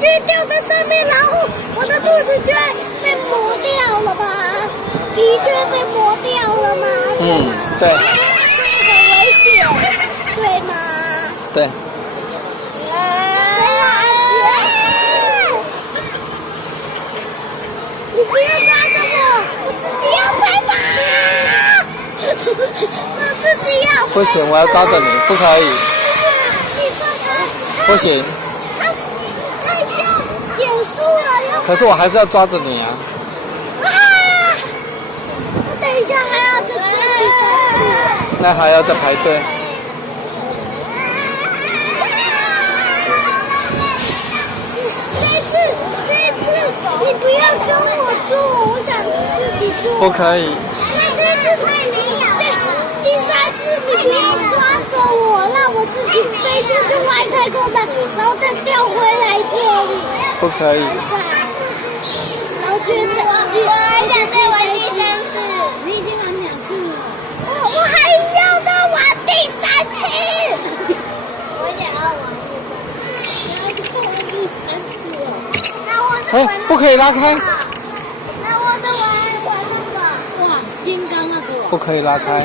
就会掉在上面，然后我的肚子就会被磨掉了吧？皮就会被磨掉了吗？对吗？对。这很危险，对吗？对。你不要抓着我，我自己要飞的。我自己要飞。不行，我要抓着你，不可以。你说他不行。他已经要减速了，要。可是我还是要抓着你啊。我等一下还要再追你上去。那还要再排队。这次你不要跟我坐，我想自己坐。不可以。那这次太没有了。第三次你不要抓着我，让我自己飞出去外太空的，然后再掉回来这里。不可以。然后去我还想再玩第三次。你已经玩2次了。我还要再玩第3次。我想要玩第3次了。哎，不可以拉开。那我再玩那个。哇，金刚那个。不可以拉开。